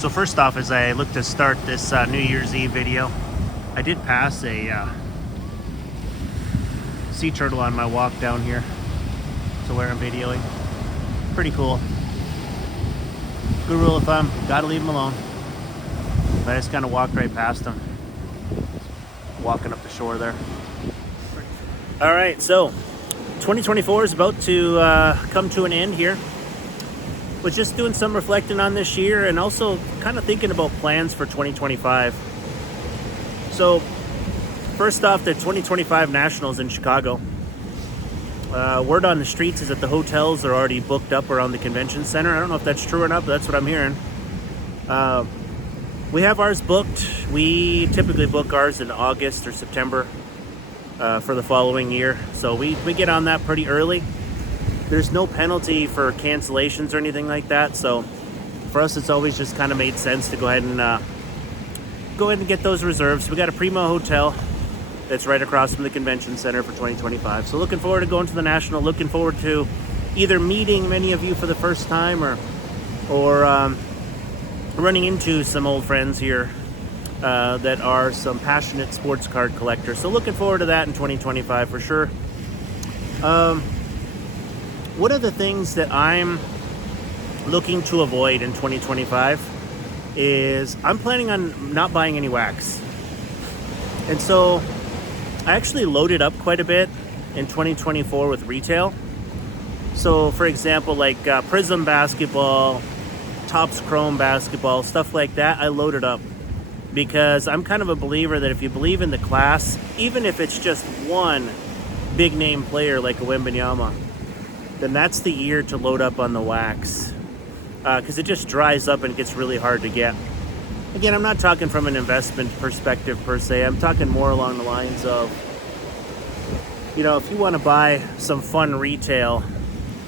So first off, as I look to start this New Year's Eve video, I did pass a sea turtle on my walk down here to where I'm videoing. Pretty cool. Good rule of thumb, gotta leave them alone. But I just kind of walked right past them. Walking up the shore there. All right, so 2024 is about to come to an end here. Was just doing some reflecting on this year and also kind of thinking about plans for 2025. So first off, the 2025 Nationals in Chicago. Word on the streets is that the hotels are already booked up around the convention center. I don't know if that's true or not, but that's what I'm hearing. We have ours booked. We typically book ours in August or September for the following year. So we get on that pretty early. There's no penalty for cancellations or anything like that. So for us, it's always just kind of made sense to go ahead and get those reserves. We got a Primo hotel that's right across from the convention center for 2025. So looking forward to going to the National. Looking forward to either meeting many of you for the first time or running into some old friends here that are some passionate sports card collectors. So looking forward to that in 2025 for sure. One of the things that I'm looking to avoid in 2025 is I'm planning on not buying any wax. And so I actually loaded up quite a bit in 2024 with retail. So for example, like Prism basketball, Topps Chrome basketball, stuff like that, I loaded up because I'm kind of a believer that if you believe in the class, even if it's just one big name player like a Wembanyama, then that's the year to load up on the wax because it just dries up and it gets really hard to get. Again, I'm not talking from an investment perspective per se. I'm talking more along the lines of, you know, if you want to buy some fun retail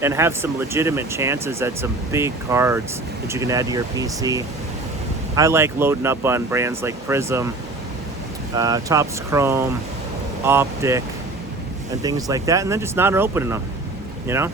and have some legitimate chances at some big cards that you can add to your PC, I like loading up on brands like Prism, Topps Chrome, Optic, and things like that, and then just not opening them, you know?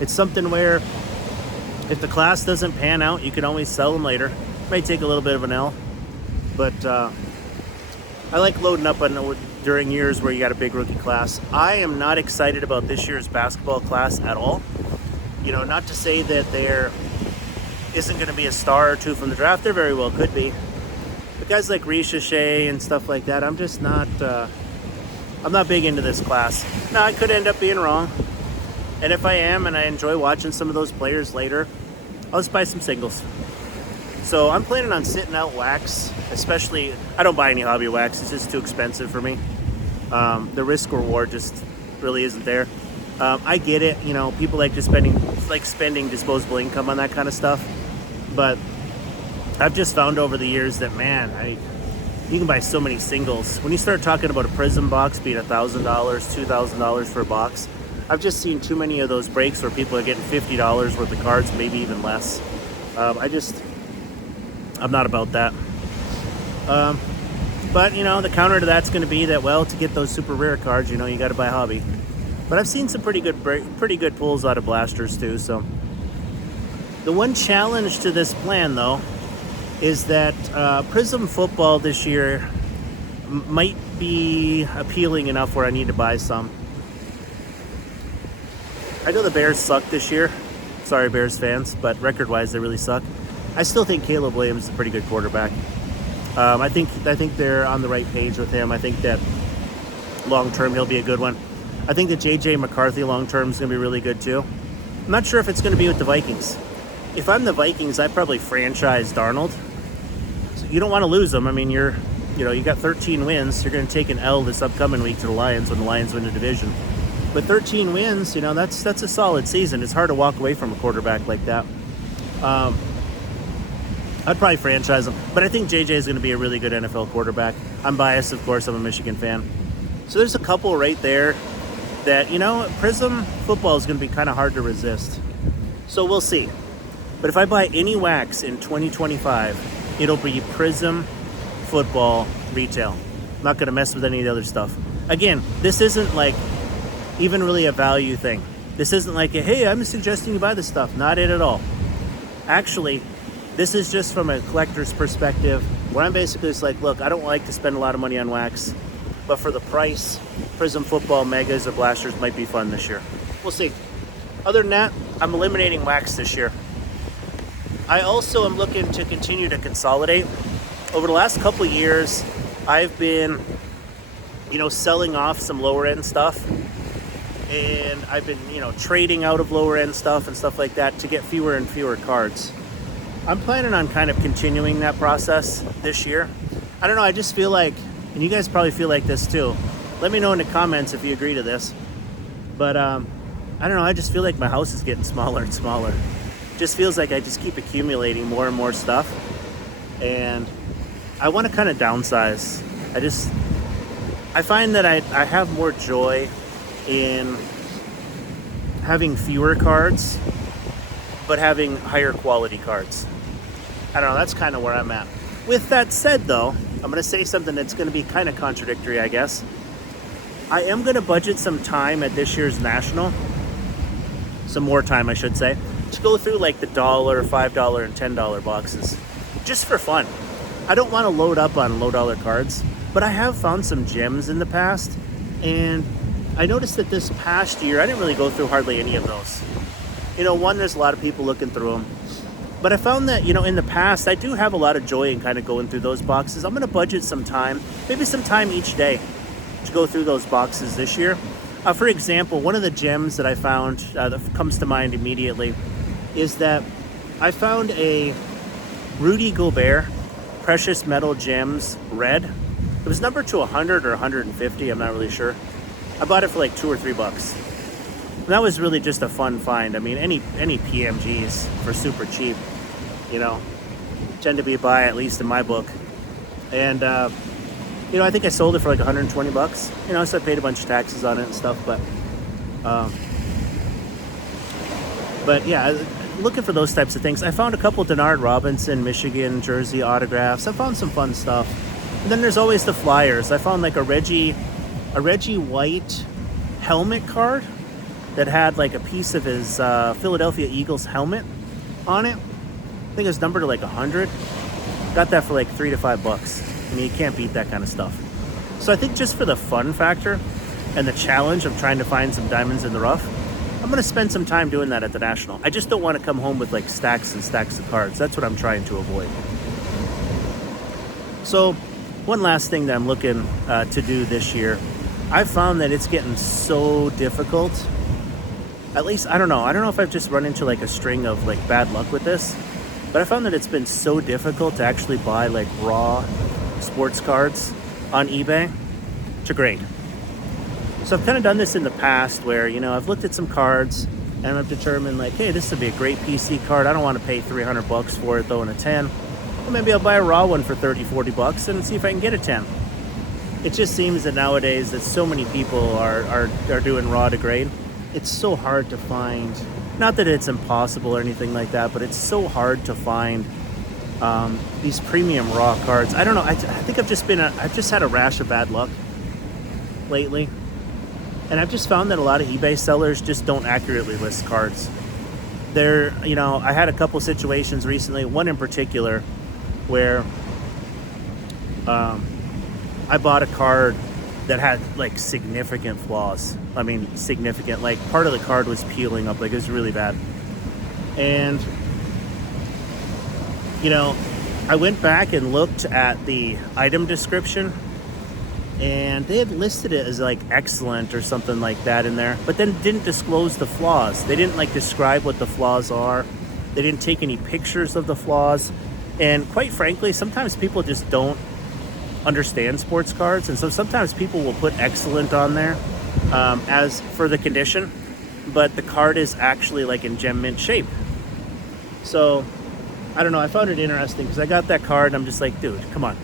It's something where if the class doesn't pan out, you can always sell them later. Might take a little bit of an L, but I like loading up on during years where you got a big rookie class. I am not excited about this year's basketball class at all. You know, not to say that there isn't going to be a star or two from the draft. There very well could be. But guys like Shea and stuff like that, I'm just not. I'm not big into this class. Now I could end up being wrong, and if I am, and I enjoy watching some of those players later, I'll just buy some singles. So I'm planning on sitting out wax, especially, I don't buy any hobby wax, it's just too expensive for me. The risk reward just really isn't there. I get it, you know, people like spending disposable income on that kind of stuff. But I've just found over the years that, man, you can buy so many singles. When you start talking about a Prism box being $1,000, $2,000 for a box, I've just seen too many of those breaks where people are getting $50 worth of cards, maybe even less. I'm not about that. But, you know, the counter to that's going to be that, well, to get those super rare cards, you know, you got to buy hobby. But I've seen some pretty good pulls out of blasters too. So the one challenge to this plan, though, is that Prism football this year might be appealing enough where I need to buy some. I know the Bears suck this year. Sorry, Bears fans, but record-wise, they really suck. I still think Caleb Williams is a pretty good quarterback. I think they're on the right page with him. I think that long-term he'll be a good one. I think that J.J. McCarthy long-term is going to be really good too. I'm not sure if it's going to be with the Vikings. If I'm the Vikings, I'd probably franchise Darnold. So you don't want to lose him. I mean, you got 13 wins. You're going to take an L this upcoming week to the Lions when the Lions win the division. But 13 wins, you know, that's a solid season. It's hard to walk away from a quarterback like that. I'd probably franchise him. But I think JJ is going to be a really good NFL quarterback. I'm biased, of course. I'm a Michigan fan. So there's a couple right there that, you know, Prism football is going to be kind of hard to resist. So we'll see. But if I buy any wax in 2025, it'll be Prism football retail. I'm not going to mess with any of the other stuff. Again, this isn't like even really a value thing. This isn't like, hey, I'm suggesting you buy this stuff. Not it at all. Actually, This is just from a collector's perspective, where I'm basically just like, look, I don't like to spend a lot of money on wax, but for the price, Prism Football Megas or Blasters might be fun this year. We'll see. Other than that, I'm eliminating wax this year. I also am looking to continue to consolidate. Over the last couple of years, I've been, selling off some lower end stuff. And I've been, trading out of lower end stuff and stuff like that to get fewer and fewer cards. I'm planning on kind of continuing that process this year. I don't know, I just feel like, and you guys probably feel like this too. Let me know in the comments if you agree to this. But I don't know, I just feel like my house is getting smaller and smaller. Just feels like I just keep accumulating more and more stuff. And I want to kind of downsize. I find that I have more joy in having fewer cards, but having higher quality cards. I don't know, that's kind of where I'm at. With that said though, I'm going to say something that's going to be kind of contradictory, I guess. I am going to budget some time at this year's National, some more time I should say, to go through like the $1, $5, and $10 boxes, just for fun. I don't want to load up on low dollar cards, but I have found some gems in the past, and I noticed that this past year, I didn't really go through hardly any of those. One, there's a lot of people looking through them. But I found that, in the past, I do have a lot of joy in kind of going through those boxes. I'm going to budget some time, maybe some time each day, to go through those boxes this year. For example, one of the gems that I found that comes to mind immediately is that I found a Rudy Gobert Precious Metal Gems Red. It was numbered to 100 or 150, I'm not really sure. I bought it for like $2 or $3. And that was really just a fun find. I mean, any PMGs for super cheap, tend to be a buy, at least in my book. And, I think I sold it for like $120. So I paid a bunch of taxes on it and stuff, but yeah, looking for those types of things. I found a couple Denard Robinson, Michigan jersey autographs. I found some fun stuff. And then there's always the flyers. I found like a Reggie White helmet card that had like a piece of his Philadelphia Eagles helmet on it. I think it was numbered to like 100. Got that for like $3 to $5. I mean, you can't beat that kind of stuff. So I think just for the fun factor and the challenge of trying to find some diamonds in the rough, I'm going to spend some time doing that at the National. I just don't want to come home with like stacks and stacks of cards. That's what I'm trying to avoid. So one last thing that I'm looking to do this year, I've found that it's getting so difficult. At least, I don't know if I've just run into like a string of like bad luck with this, but I found that it's been so difficult to actually buy like raw sports cards on eBay to grade. So I've kind of done this in the past where, I've looked at some cards and I've determined like, hey, this would be a great PC card. I don't want to pay $300 for it though in a 10. Well, maybe I'll buy a raw one for $30-$40 and see if I can get a 10. It just seems that nowadays that so many people are doing raw to grade. It's so hard to find, not that it's impossible or anything like that, but it's so hard to find these premium raw cards. I don't know, I think I've just had a rash of bad luck lately. And I've just found that a lot of eBay sellers just don't accurately list cards. I had a couple situations recently, one in particular, where I bought a card that had like significant flaws. I mean, significant, like part of the card was peeling up, like it was really bad. And, I went back and looked at the item description and they had listed it as like excellent or something like that in there, but then didn't disclose the flaws. They didn't like describe what the flaws are. They didn't take any pictures of the flaws. And quite frankly, sometimes people just don't understand sports cards, and so sometimes people will put excellent on there as for the condition, but the card is actually like in gem mint shape. So I don't know, I found it interesting because I got that card and I'm just like, dude, come on,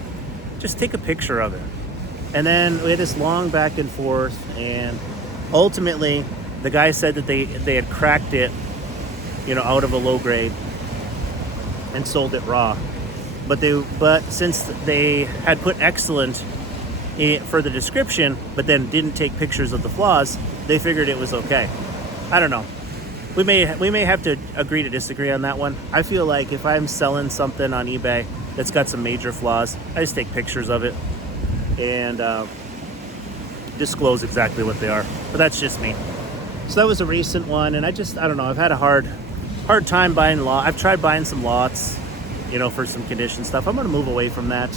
just take a picture of it. And then we had this long back and forth, and ultimately the guy said that they had cracked it, out of a low grade and sold it raw. But since they had put excellent for the description, but then didn't take pictures of the flaws, they figured it was okay. I don't know. we may have to agree to disagree on that one. I feel like if I'm selling something on eBay that's got some major flaws, I just take pictures of it and disclose exactly what they are. But that's just me. So that was a recent one, and I don't know. I've had a hard time buying I've tried buying some lots, for some condition stuff. I'm going to move away from that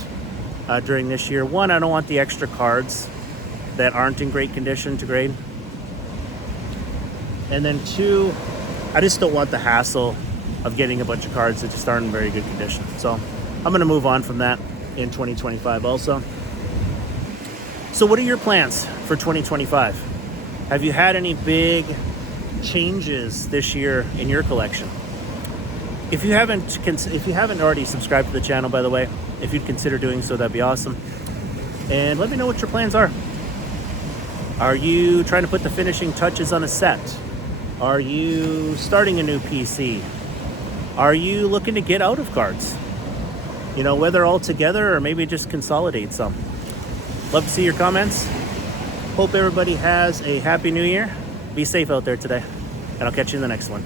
during this year. One, I don't want the extra cards that aren't in great condition to grade. And then two, I just don't want the hassle of getting a bunch of cards that just aren't in very good condition. So I'm going to move on from that in 2025 also. So what are your plans for 2025? Have you had any big changes this year in your collection? If you haven't already subscribed to the channel, by the way, if you'd consider doing so, that'd be awesome. And let me know what your plans are. Are you trying to put the finishing touches on a set? Are you starting a new PC? Are you looking to get out of cards? Whether all together or maybe just consolidate some. Love to see your comments. Hope everybody has a happy new year. Be safe out there today, and I'll catch you in the next one.